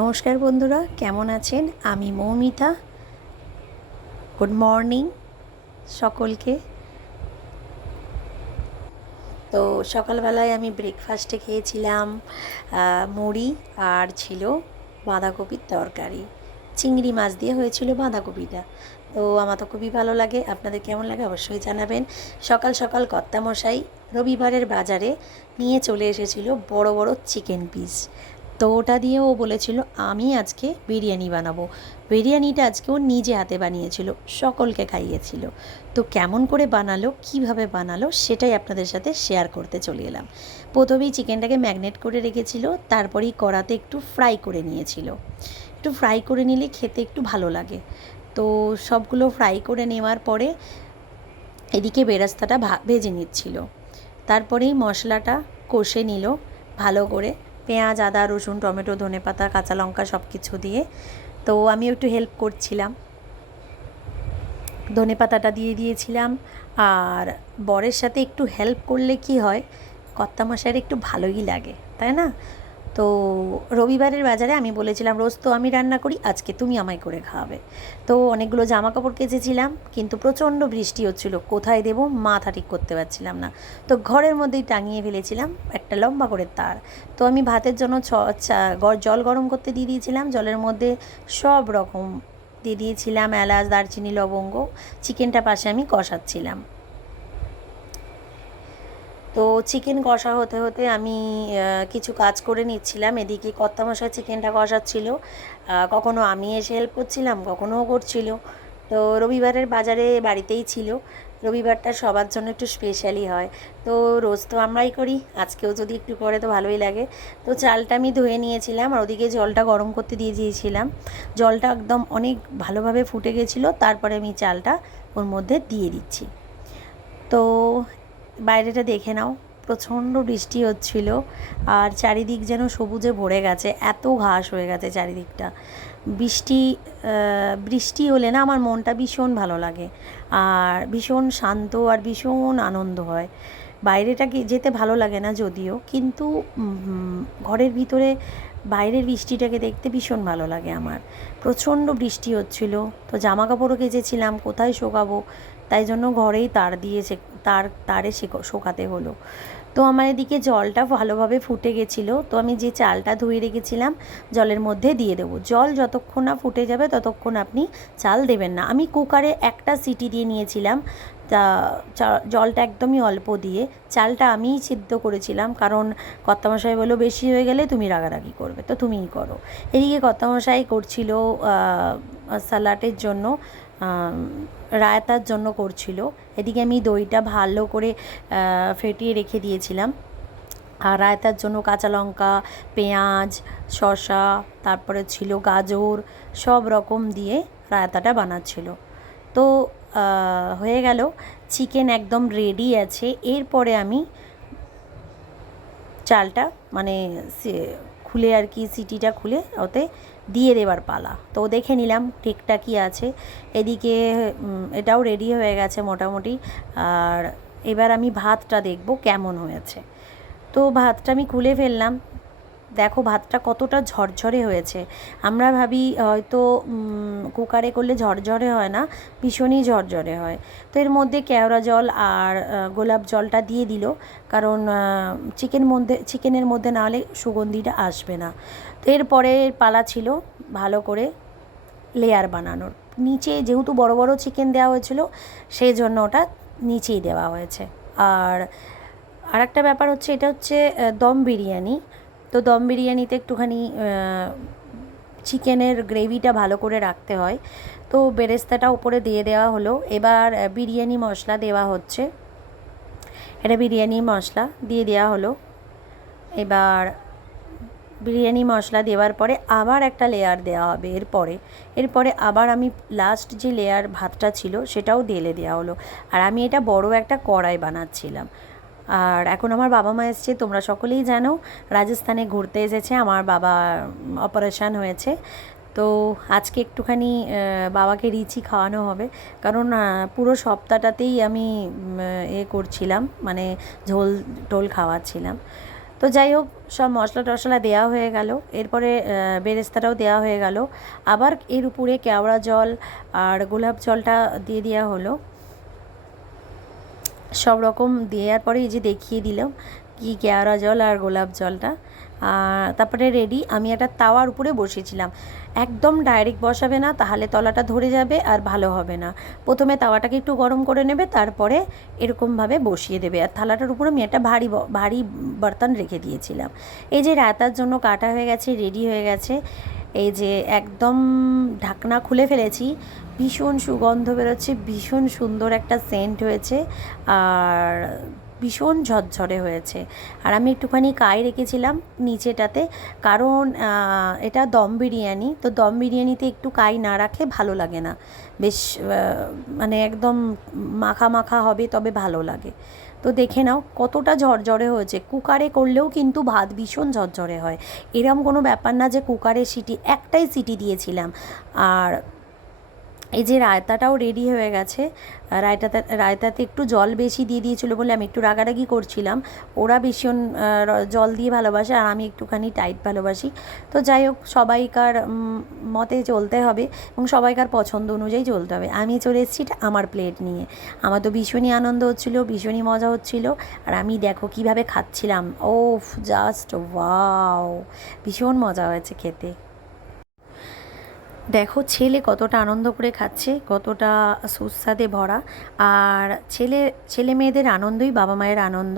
নমস্কার বন্ধুরা, কেমন আছেন? আমি মৌমিতা। গুড মর্নিং সকলকে। তো সকালবেলায় আমি ব্রেকফাস্টে খেয়েছিলাম মুড়ি, আর ছিল বাঁধাকপির তরকারি। চিংড়ি মাছ দিয়ে হয়েছিল বাঁধাকপিটা। তো আমার তো খুবই ভালো লাগে, আপনাদের কেমন লাগে অবশ্যই জানাবেন। সকাল সকাল কর্তামশাই রবিবারের বাজারে নিয়ে চলে এসেছিল বড় বড় চিকেন পিস। তো ওটা দিয়ে ও বলেছিল আমি আজকে বিরিয়ানি বানাবো। বিরিয়ানিটা আজকে ও নিজে হাতে বানিয়েছিল, সকলকে খাইয়েছিল। তো কেমন করে বানালো, কিভাবে বানালো, সেটাই আপনাদের সাথে শেয়ার করতে চলে এলাম। প্রথমেই চিকেনটাকে ম্যাগনেট করে রেখেছিল, তারপরেই কড়াতে একটু ফ্রাই করে নিয়েছিল। একটু ফ্রাই করে নিলে খেতে একটু ভালো লাগে। তো সবগুলো ফ্রাই করে নেওয়ার পরে এদিকে বেরেস্তাটা ভেজে নিচ্ছিল। তারপরেই মশলাটা কষে নিল ভালো করে, পেঁয়াজ, আদা, রসুন, টমেটো, ধনেপাতা, কাঁচা লঙ্কা সব কিছু দিয়ে। তো আমি একটু হেল্প করছিলাম, ধনেপাতাটা দিয়ে দিয়েছিলাম। আর বরের সাথে একটু হেল্প করলে কি হয়, কর্তামশাইয়ের একটু ভালোই লাগে, তাই না? তো রবিবারের বাজারে আমি বলেছিলাম রোজ তো আমি রান্না করি, আজকে তুমি আমায় করে খাওয়াবে। তো অনেকগুলো জামা কাপড় কেচেছিলাম, কিন্তু প্রচণ্ড বৃষ্টি হচ্ছিল, কোথায় দেবো মাথা ঠিক করতে পারছিলাম না। তো ঘরের মধ্যেই টাঙিয়ে ফেলেছিলাম একটা লম্বা করে তার। তো আমি ভাতের জন্য জল গরম করতে দিয়ে দিয়েছিলাম, জলের মধ্যে সব রকম দিয়ে দিয়েছিলাম, এলাচ, দারচিনি, লবঙ্গ। চিকেনটা পাশে আমি কষাচ্ছিলাম। তো চিকেন কষা হতে হতে আমি কিছু কাজ করে নিচ্ছিলাম। এদিকে কর্তামশাই চিকেনটা কষাচ্ছিল, কখনো আমি এসে হেল্প করছিলাম, কখনো ও করছিল। তো রবিবারের বাজারে বাড়িতেই ছিল। রবিবারটা সবার জন্য একটু স্পেশালি হয়। তো রোজ তো আমরাই করি, আজকেও যদি একটু করে তো ভালোই লাগে। তো চালটা আমি ধুয়ে নিয়েছিলাম, আর ওদিকে জলটা গরম করতে দিয়ে দিয়েছিলাম। জলটা একদম অনেক ভালোভাবে ফুটে গেছিলো, তারপরে আমি চালটা ওর মধ্যে দিয়ে দিচ্ছি। তো বাইরেটা দেখে নাও, প্রচণ্ড বৃষ্টি হচ্ছিল, আর চারিদিক যেন সবুজে ভরে গেছে, এত ঘাস হয়ে গেছে চারিদিকটা। বৃষ্টি বৃষ্টি হলে না আমার মনটা ভীষণ ভালো লাগে, আর ভীষণ শান্ত আর ভীষণ আনন্দ হয়। বাইরেটা যেতে ভালো লাগে না যদিও, কিন্তু ঘরের ভিতরে বাইরের বৃষ্টিটাকে দেখতে ভীষণ ভালো লাগে আমার। প্রচণ্ড বৃষ্টি হচ্ছিল, তো জামা কাপড়ও কেচেছিলাম, কোথায় শোকাবো, তাই জন্য ঘরেই তার দিয়েছে, তারে শোকাতে হলো। তো আমার এদিকে জলটা ভালোভাবে ফুটে গেছিলো, তো আমি যে চালটা ধুয়ে রেখেছিলাম জলের মধ্যে দিয়ে দেবো। জল যতক্ষণ না ফুটে যাবে ততক্ষণ আপনি চাল দেবেন না। আমি কুকারে একটা সিটি দিয়ে নিয়েছিলাম, তা জলটা একদমই অল্প দিয়ে চালটা আমিই সিদ্ধ করেছিলাম, কারণ কর্তামশাই বললো বেশি হয়ে গেলে তুমি রাগারাগি করবে, তো তুমিই করো। এদিকে কর্তামশাই করছিল স্যালাডের জন্য, রায়তার জন্য করছিল। এদিকে আমি দইটা ভালো করে ফেটিয়ে রেখে দিয়েছিলাম। আর রায়তার জন্য কাঁচা লঙ্কা, পেঁয়াজ, শসা, তারপরে ছিল গাজর, সব রকম দিয়ে রায়তাটা বানাচ্ছিল। তো হয়ে গেল, চিকেন একদম রেডি আছে। এরপরে আমি চালটা মানে খুলে আর কি, সিটিটা খুলে ওতে দিয়ে দেবার পালা। তো দেখে নিলাম ঠিকঠাকই আছে। এদিকে এটাও রেডি হয়ে গেছে মোটামুটি। আর এবার আমি ভাতটা দেখব কেমন হয়েছে। তো ভাতটা আমি খুলে ফেললাম, দেখো ভাতটা কতটা ঝরঝরে হয়েছে। আমরা ভাবি হয়তো কুকারে করলে ঝরঝরে হয় না, ভীষণই ঝরঝরে হয়। তো এর মধ্যে কেওড়া জল আর গোলাপ জলটা দিয়ে দিল, কারণ চিকেনের মধ্যে না হলে সুগন্ধিটা আসবে না। তো এরপরে পালা ছিল ভালো করে লেয়ার বানানোর। নিচে যেহেতু বড় বড় চিকেন দেওয়া হয়েছিল, সেই জন্য ওটা নিচেই দেওয়া হয়েছে। আর আরেকটা ব্যাপার হচ্ছে, এটা হচ্ছে দম বিরিয়ানি। তো দম বিরিয়ানিতে একটুখানি চিকেনের গ্রেভিটা ভালো করে রাখতে হয়। তো বেরেস্তাটা উপরে দিয়ে দেওয়া হলো। এবার বিরিয়ানি মশলা দেওয়া হচ্ছে, এটা বিরিয়ানি মশলা দিয়ে দেওয়া হলো। এবার বিরিয়ানি মশলা দেওয়ার পরে আবার একটা লেয়ার দেওয়া হবে। এরপরে আবার আমি লাস্ট যে লেয়ার ভাতটা ছিল সেটাও ঢেলে দেওয়া হলো। আর আমি এটা বড় একটা কড়াই বানাচ্ছিলাম। আর এখন আমার বাবা মা এসছে, তোমরা সকলেই জানো, রাজস্থানে ঘুরতে এসেছে। আমার বাবা অপারেশান হয়েছে, তো আজকে একটুখানি বাবাকে রিচি খাওয়ানো হবে, কারণ পুরো সপ্তাহটাতেই আমি করছিলাম, মানে ঝোল টোল খাওয়াচ্ছিলাম। তো যাই হোক, সব মশলা টশলা দেওয়া হয়ে গেল, এরপরে বেরেস্তাটাও দেওয়া হয়ে গেল, আবার এর উপরে কেওড়া জল আর গোলাপ জলটা দিয়ে দেওয়া হলো। সব রকম দেওয়ার পরে এই যে দেখিয়ে দিলাম কি কেওড়া জল আর গোলাপ জলটা। তারপরে রেডি। আমি একটা তাওয়ার উপরে বসিয়েছিলাম, একদম ডাইরেক্ট বসাবে না, তাহলে তলাটা ধরে যাবে আর ভালো হবে না। প্রথমে তাওয়াটাকে একটু গরম করে নেবে, তারপরে এরকমভাবে বসিয়ে দেবে। আর থালাটার উপরে আমি একটা ভারী বর্তন রেখে দিয়েছিলাম। এই যে রায়তার জন্য কাটা হয়ে গেছে, রেডি হয়ে গেছে। এই যে একদম ঢাকনা খুলে ফেলেছি, ভীষণ সুগন্ধ বেরোচ্ছে, ভীষণ সুন্দর একটা সেন্ট হয়েছে আর ভীষণ ঝরঝরে হয়েছে। আর আমি একটুখানি কাই রেখেছিলাম নিচেটাতে, কারণ এটা দম বিরিয়ানি, তো দম বিরিয়ানিতে একটু কাই না রাখলে ভালো লাগে না, বেশ মানে একদম মাখা মাখা হবে তবে ভালো লাগে। তো দেখে নাও কতটা ঝরঝরে হয়েছে। কুকারে করলেও কিন্তু ভাত ভীষণ ঝরঝরে হয়, এরম কোনো ব্যাপার না যে কুকারে সিটি, একটাই সিটি দিয়েছিলাম। আর এই যে রায়তাটাও রেডি হয়ে গেছে। রায়তাতে একটু জল বেশি দিয়ে দিয়েছিলো বলে আমি একটু রাগারাগি করছিলাম। ওরা ভীষণ জল দিয়ে ভালোবাসে আর আমি একটুখানি টাইট ভালোবাসি। তো যাই হোক, সবাইকার মতে চলতে হবে এবং সবাইকার পছন্দ অনুযায়ী চলতে হবে। আমি চলে এসেছি আমার প্লেট নিয়ে। আমার তো ভীষণই আনন্দ হচ্ছিলো, ভীষণই মজা হচ্ছিলো। আর আমি দেখো কীভাবে খাচ্ছিলাম, ওফ জাস্ট ওয়াও, ভীষণ মজা হয়েছে খেতে। দেখো ছেলে কতটা আনন্দ করে খাচ্ছে, কতটা সুস্বাদে ভরা। আর ছেলে মেয়েদের আনন্দই বাবা মায়ের আনন্দ।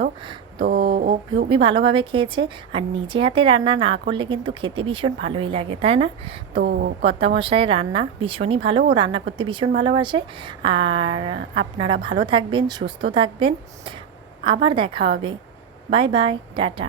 তো ও খুবই ভালোভাবে খেয়েছে। আর নিজে হাতে রান্না না করলে কিন্তু খেতে ভীষণ ভালোই লাগে, তাই না? তো কর্তামশায়ের রান্না ভীষণই ভালো, ও রান্না করতে ভীষণ ভালোবাসে। আর আপনারা ভালো থাকবেন, সুস্থ থাকবেন, আবার দেখা হবে। Bye bye, tata.